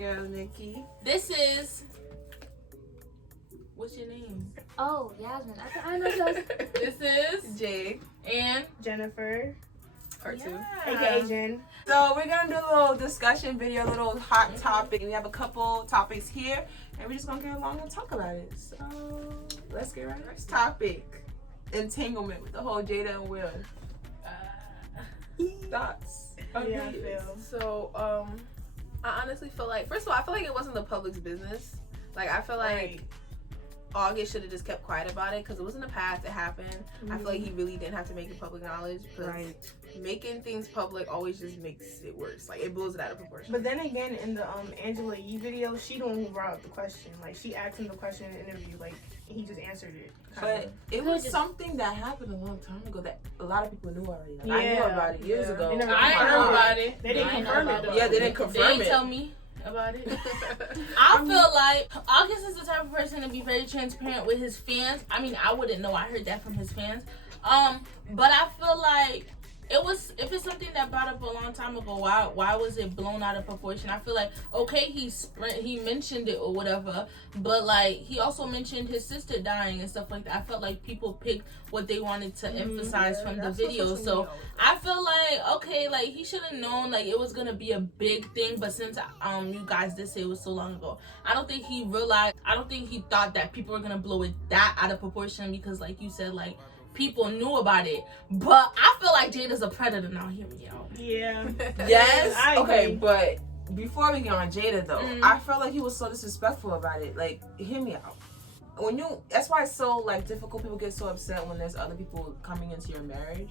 girl, Nikki. This is... What's your name? Oh, Yasmin. I know you. This is... Jade. And... Jennifer. Part 2. AKA Jen. So we're gonna do a little discussion video, a little hot topic. We have a couple topics here, and we're just gonna get along and talk about it. So let's get right to the first topic: entanglement with the whole Jada and Will. Thoughts? Yeah, I feel. So, I honestly feel like, first of all, I feel like it wasn't the public's business. Like, I feel like August should have just kept quiet about it because it was in the past. It happened. I feel like he really didn't have to make it public knowledge because making things public always just makes it worse. Like, it blows it out of proportion. But then again, in the Angela Yee video, she the one who brought up the question. Like, she asked him the question in the interview. Like, he just answered it. But it was something that happened a long time ago that a lot of people knew already. Like, I knew about it years ago. I didn't know about it. They didn't confirm it. Yeah, they didn't confirm They it. didn't tell me about it. I feel like August is the type of person to be very transparent with his fans. I mean, I wouldn't know. I heard that from his fans. But I feel like if it's something that brought up a long time ago, why was it blown out of proportion? I feel like, okay, he mentioned it or whatever, but like he also mentioned his sister dying and stuff like that. I felt like people picked what they wanted to emphasize from the video. So I feel like, okay, like he should have known like it was gonna be a big thing, but since you guys did say it was so long ago, I don't think he thought that people were gonna blow it that out of proportion because like you said, like people knew about it. But I feel like Jada's a predator now. Hear me out. Yeah. Yes. Okay, but before we get on Jada though, I felt like he was so disrespectful about it. Like, hear me out. That's why it's so like difficult. People get so upset when there's other people coming into your marriage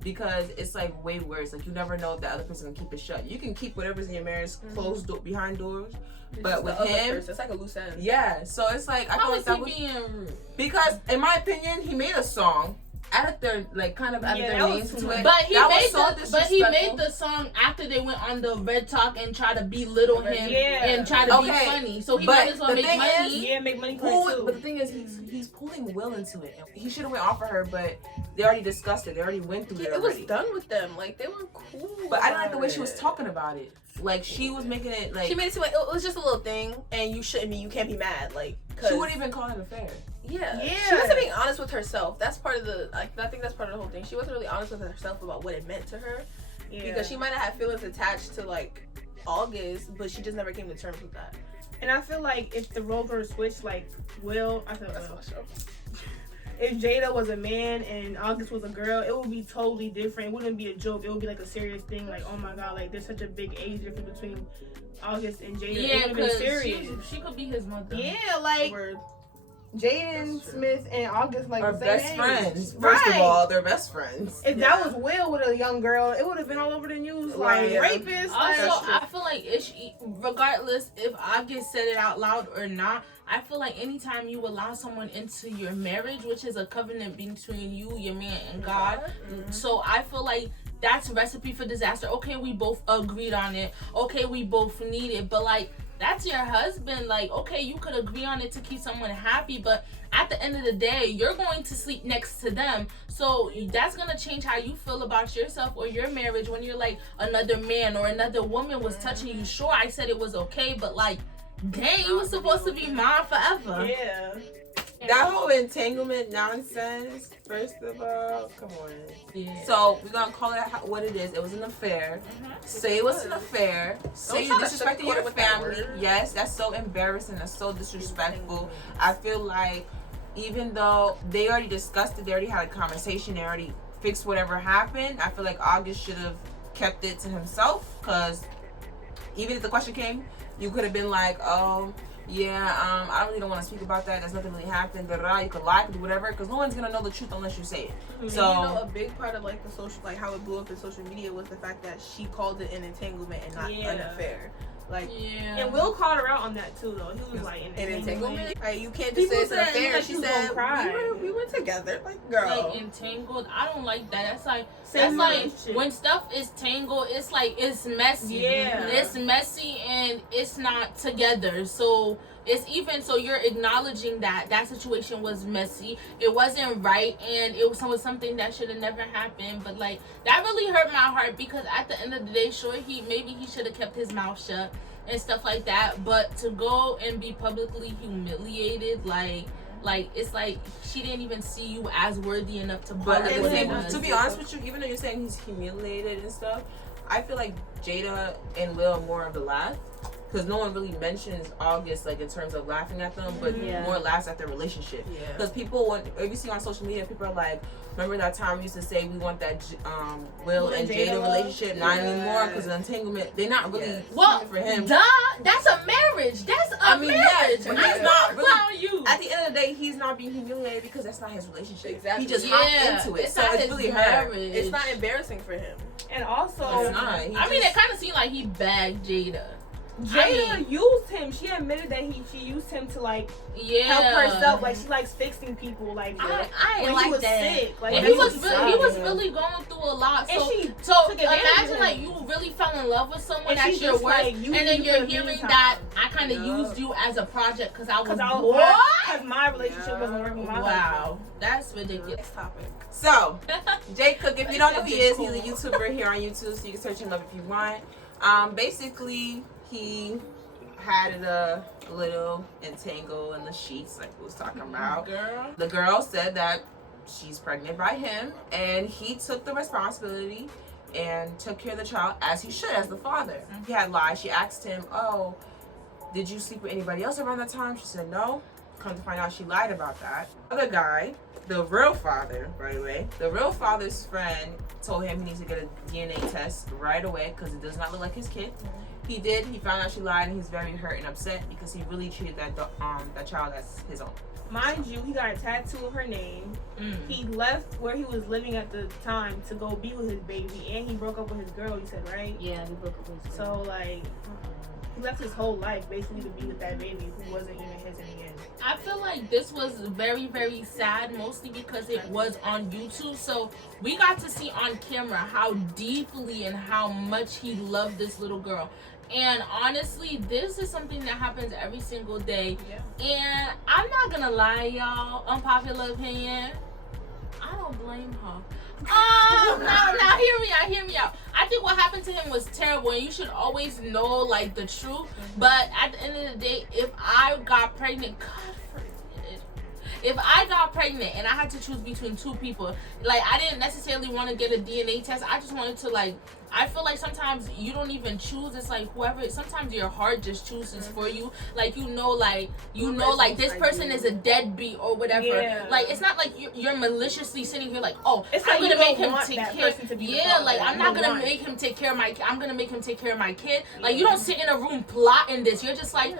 because it's like way worse. Like you never know if the other person can keep it shut. You can keep whatever's in your marriage closed behind doors. But with him, it's like a loose end. Yeah, so it's like I feel like that was being rude? Because in my opinion, he made a song, added their added their names to it. But he made the song after they went on the Red Talk and tried to belittle him and try to be funny. So he might as well make money. Make money for it too. But the thing is, he's pulling Will into it. He should have went off for her, but they already discussed it. They already went through it. It was done with them. Like they were cool. But I didn't like the way she was talking about it. Like she was making it like she made it seem like it was just a little thing, and you can't be mad. Like she wouldn't even call it an affair. Yeah. She wasn't being honest with herself. That's part of the. I think that's part of the whole thing. She wasn't really honest with herself about what it meant to her, because she might have had feelings attached to like August, but she just never came to terms with that. And I feel like if the roles were switched, like if Jada was a man and August was a girl, it would be totally different. It wouldn't be a joke. It would be like a serious thing. Like, oh my god, like there's such a big age difference between August and Jada. Yeah, because she could be his mother. Yeah, like Jaden Smith and August like are the best same friends. Age. First of all, they're best friends. If that was Will with a young girl, it would have been all over the news like rapist. Also, I feel like regardless if August said it out loud or not, I feel like anytime you allow someone into your marriage, which is a covenant between you, your man, and God, so I feel like that's a recipe for disaster. Okay, we both agreed on it. Okay, we both need it, but like that's your husband. Like, okay, you could agree on it to keep someone happy, but at the end of the day, you're going to sleep next to them. So that's going to change how you feel about yourself or your marriage when you're like another man or another woman was touching you. Sure, I said it was okay, but like, dang, you was supposed to be mine forever. Yeah. That whole entanglement nonsense, first of all, come on. Yeah. So we're gonna call it what it is. It was an affair. Say it was an affair. Say you disrespecting your family. Yes, that's so embarrassing. That's so disrespectful. I feel like even though they already discussed it, they already had a conversation, they already fixed whatever happened, I feel like August should have kept it to himself, because even if the question came, you could have been like, oh, yeah, I really don't want to speak about that. There's nothing really happened. You could lie, could do whatever, because no one's gonna know the truth unless you say it. Mm-hmm. So a big part of like the social, like how it blew up in social media was the fact that she called it an entanglement and not an affair. Like, and Will called her out on that too, though. He was like, an entanglement. Like, you can't just say it's an affair. She said we were together, like, girl. Like, entangled. I don't like that. That's like when stuff is tangled, it's like it's messy. Yeah, it's messy and it's not together. So it's even so you're acknowledging that situation was messy. It wasn't right, and it was something that should have never happened. But like that really hurt my heart, because at the end of the day, sure, maybe he should have kept his mouth shut and stuff like that. But to go and be publicly humiliated, like it's like she didn't even see you as worthy enough to. But at the same, to be honest with you, even though you're saying he's humiliated and stuff, I feel like Jada and Will are more of the laugh. Because no one really mentions August, like, in terms of laughing at them, but more laughs at their relationship. Because people, if you see on social media, people are like, remember that time we used to say we want that Will and Jada relationship? Not anymore, because of Entanglement. They're not really for him. Duh, that's a marriage. That's a marriage. Yeah, but he's not really, you. at the end of the day, he's not being humiliated because that's not his relationship. Exactly. He just hopped into it. It's so not it's his really marriage. her. It's not embarrassing for him. And also, It's not. I mean, it kind of seemed like he bagged Jada. Jada used him. She admitted that she used him to like help herself. Like she likes fixing people. Like I when like he was that. sick. Like And he was really going through a lot. And So took advantage imagine of like him. you really fell in love with someone And at she your just, worst, like, and used then you you're for the hearing meantime. that I kind of used you as a project because I was Because my relationship wasn't working with my Wow, that's ridiculous. Next topic. So, Jay Cook, if you don't know who he is, he's a YouTuber here on YouTube, so you can search him up if you want. Basically, he had a little entangle in the sheets, like we was talking about. The girl said that she's pregnant by him, and he took the responsibility and took care of the child as he should, as the father. He had lied. She asked him, "Oh, did you sleep with anybody else around that time?" She said no. Come to find out, she lied about that. Other guy, the real father, by the way, the real father's friend told him he needs to get a DNA test right away because it does not look like his kid. He did. He found out she lied, and he's very hurt and upset because he really treated that child as his own. Mind you, he got a tattoo of her name. He left where he was living at the time to go be with his baby, and he broke up with his girl. You said, right? Yeah, he broke up with his girl. So like, he left his whole life basically to be with that baby who wasn't even his in the end. I feel like this was very, very sad, mostly because it was on YouTube. So we got to see on camera how deeply and how much he loved this little girl. And honestly, this is something that happens every single day. And I'm not gonna lie, y'all, unpopular opinion, I don't blame her. Now hear me out. I think what happened to him was terrible, and you should always know like the truth. But at the end of the day, if I got pregnant, God forbid, if I got pregnant and I had to choose between two people, like I didn't necessarily want to get a DNA test. I just wanted to like. I feel like sometimes you don't even choose. It's like whoever. Sometimes your heart just chooses for you. Like you know, like this person is a deadbeat or whatever. Yeah. Like it's not like you're maliciously sitting here like, oh, It's I'm like gonna you make don't him want take that care. person to be the Yeah, father. like I'm not You gonna want make him take care of my. I'm gonna make him take care of my kid. Like you don't sit in a room plotting this. You're just like,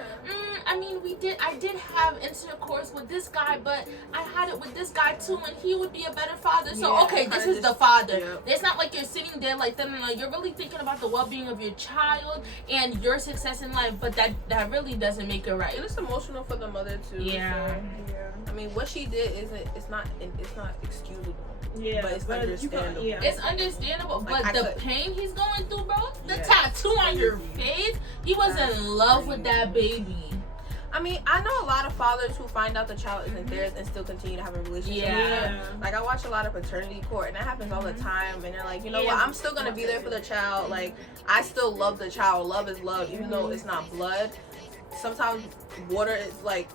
I mean, I did have intercourse with this guy, but I had it with this guy too, and he would be a better father. So okay, this is the father. It's not like you're sitting there like that. You're really thinking about the well-being of your child and your success in life, but that really doesn't make it right. And it's emotional for the mother too. Yeah. So, I mean, what she did it's not excusable. Yeah, but it's understandable. It's understandable, Like, but the pain he's going through, bro, the Yeah. tattoo on your face, he was in love with that baby. I mean, I know a lot of fathers who find out the child isn't theirs and still continue to have a relationship with them. Like, I watch a lot of paternity court, and that happens all the time. And they're like, you know what? I'm still gonna be there for the child. Like, I still love the child. Love is love, even though it's not blood. Sometimes water is like,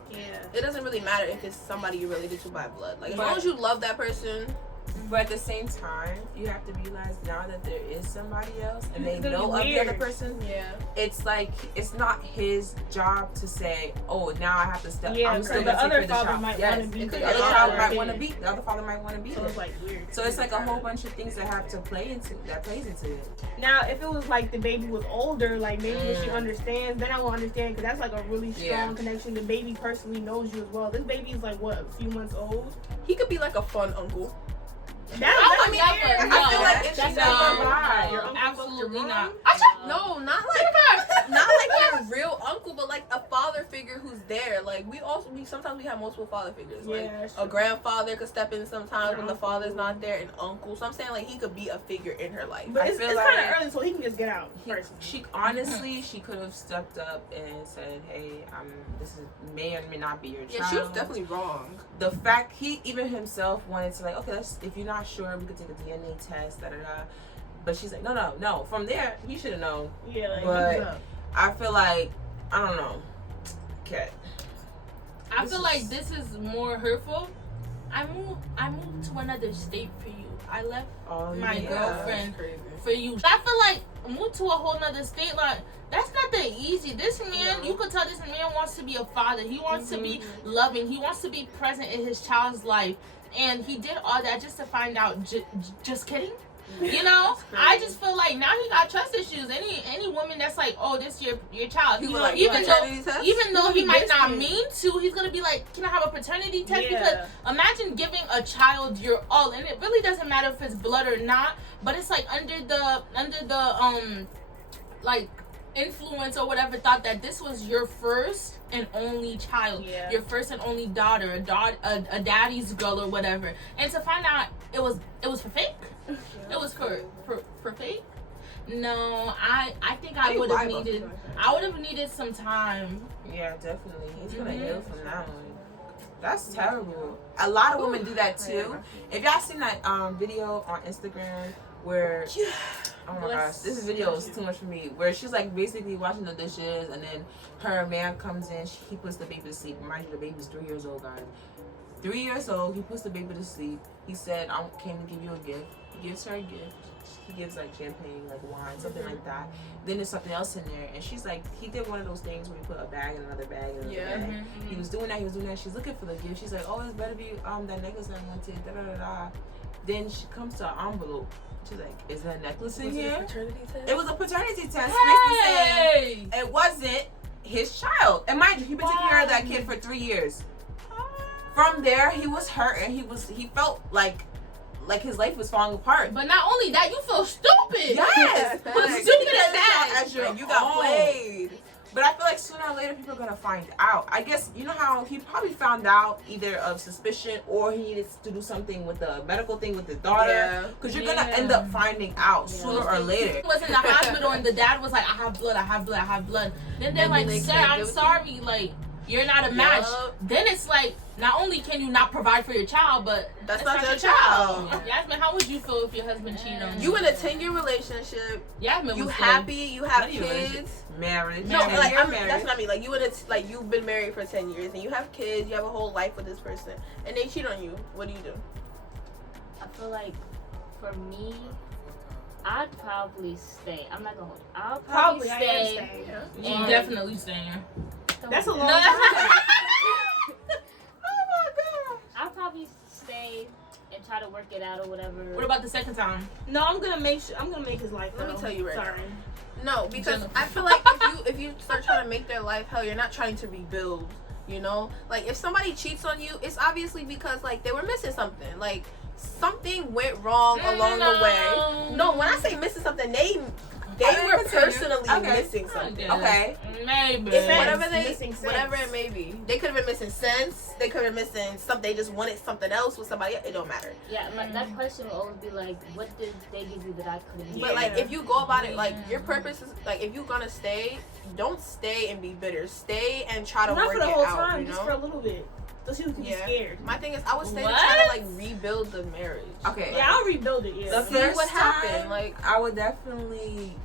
it doesn't really matter if it's somebody you're related to by blood. Like, as long as you love that person. But at the same time, you have to realize now that there is somebody else and they It's gonna know be of the weird. other person. Yeah. It's like it's not his job to say, "Oh, now I have to step." Yeah, I'm still the gonna take other care of the father child. might Yes, wanna be the there. other Yeah. child might Yeah. want to be. The other father might want to be So there. it's like weird. So it's like a whole bunch of things that have to play into that plays into it. Now, if it was like the baby was older, like maybe if she understands, then I will understand because that's like a really strong connection. The baby personally knows you as well. This baby is like what, a few months old. He could be like a fun uncle. I feel like if that's she not never right. Your uncle Absolutely fucked your not. No, not like your real uncle, but like a father figure who's there. Like we sometimes we have multiple father figures. Like a grandfather could step in sometimes when the father's not there, an uncle. So I'm saying like he could be a figure in her life. But it's feel kind like of early, so he can just get out first. She honestly, she could have stepped up and said, "Hey, may or may not be your child." Yeah, she was definitely wrong. The fact he even himself wanted to like, okay, if you're not sure, we could take a DNA test, da da da. But she's like, no. From there, he should have known. Yeah, like, but I feel like, I don't know. Okay. I feel like this is more hurtful. I moved to another state for you. I left my girlfriend for you. I feel like moved to a whole nother state, like that's not that easy. This man, you could tell this man wants to be a father. He wants to be loving. He wants to be present in his child's life. And he did all that just to find out, just kidding? You know? I just feel like now he got trust issues. Any woman that's like, oh, this your child. You know, like, even though he might not mean to, he's going to be like, can I have a paternity test? Yeah. Because imagine giving a child your all. And it really doesn't matter if it's blood or not. But it's like under the like influence or whatever, thought that this was your first and only child, your first and only daughter, a daddy's girl or whatever, and to find out it was for fake. It was for fake. No, I think I would have needed some time. Yeah, definitely. He's gonna heal from that one. That's terrible. A lot of women do that too. If y'all seen that video on Instagram where oh my gosh, this video is too much for me. Where she's like basically washing the dishes, and then her man comes in. He puts the baby to sleep. Mind you, the baby's 3 years old, guys. 3 years old. He puts the baby to sleep. He said, "I came to give you a gift." He gives her a gift. He gives like champagne, like wine, something like that. Then there's something else in there, and she's like, he did one of those things where you put a bag in another bag and another bag. He was doing that. She's looking for the gift. She's like, oh, it's better be that necklace I wanted. Da da da da. Then she comes to an envelope. She's like, is there a necklace in here? It was a paternity test. Saying it wasn't his child. And mind you, he been taking care of that kid for 3 years. From there, he was hurt, and he felt like his life was falling apart. But not only that, you feel stupid. Yes, but stupid as that. You got played. But I feel like sooner or later people are gonna find out. I guess you know how he probably found out either of suspicion or he needed to do something with the medical thing with his daughter. Because you're gonna end up finding out sooner or later. He was in the hospital and the dad was like, I have blood. Then they're like, sir, I'm sorry, like you're not a match. Then it's like, not only can you not provide for your child, but that's not your child. Yasmin, how would you feel if your husband cheated on you? You in a 10-year relationship. Yasmin, you happy? You have kids. Marriage. No, like that's what I mean. Like you've been married for 10 years and you have kids. You have a whole life with this person, and they cheat on you. What do you do? I feel like for me, I'd probably stay. I'm not gonna hold you. I'll probably stay. You definitely staying. That's a long time. I'll probably stay and try to work it out or whatever. What about the second time? No, I'm gonna make his life. Let me tell you right Sorry. now. No, because I feel like if you start trying to make their life hell, you're not trying to rebuild. You know, like if somebody cheats on you, it's obviously because like they were missing something. Like something went wrong along the way. No, when I say missing something, they were personally missing something. Okay. Maybe. Whatever it may be. They could have been missing sense. They could have been missing something. They just wanted something else with somebody else. It don't matter. Yeah, that question will always be like, what did they give you that I couldn't? But like, if you go about it, like your purpose is like, if you're gonna stay, don't stay and be bitter. Stay and try to work it out. Not for the whole time, just for a little bit. So she was scared. My thing is, I would stay to try to like rebuild the marriage. Okay. Yeah, I'll rebuild it. Yeah. The first what happened, like I would definitely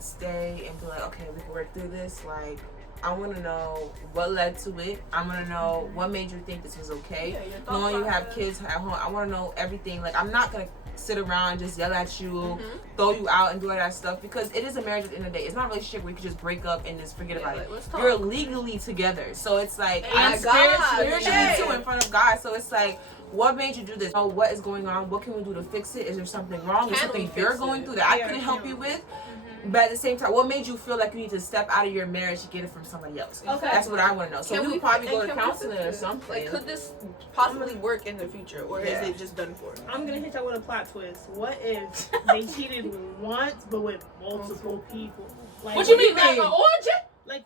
stay and be like, okay, we can work through this. Like, I want to know what led to it. I want to know what made you think this was okay. Knowing you have kids at home, I want to know everything. Like, I'm not gonna sit around and just yell at you, throw you out, and do all that stuff, because it is a marriage at the end of the day. It's not a relationship where you can just break up and just forget about it. You're legally together, so it's like I'm spiritually too in front of God. So it's like, what made you do this? Oh, what is going on? What can we do to fix it? Is there something wrong? Is something you're going through that I couldn't help you with? But at the same time, what made you feel like you need to step out of your marriage to get it from somebody else? Okay. That's what I want to know. So we would probably go to counseling or something. Like, could this possibly work in the future, or is it just done for? I'm gonna hit y'all with a plot twist. What if they cheated once, but with multiple people? Like, what you mean? Like an orgy? Like.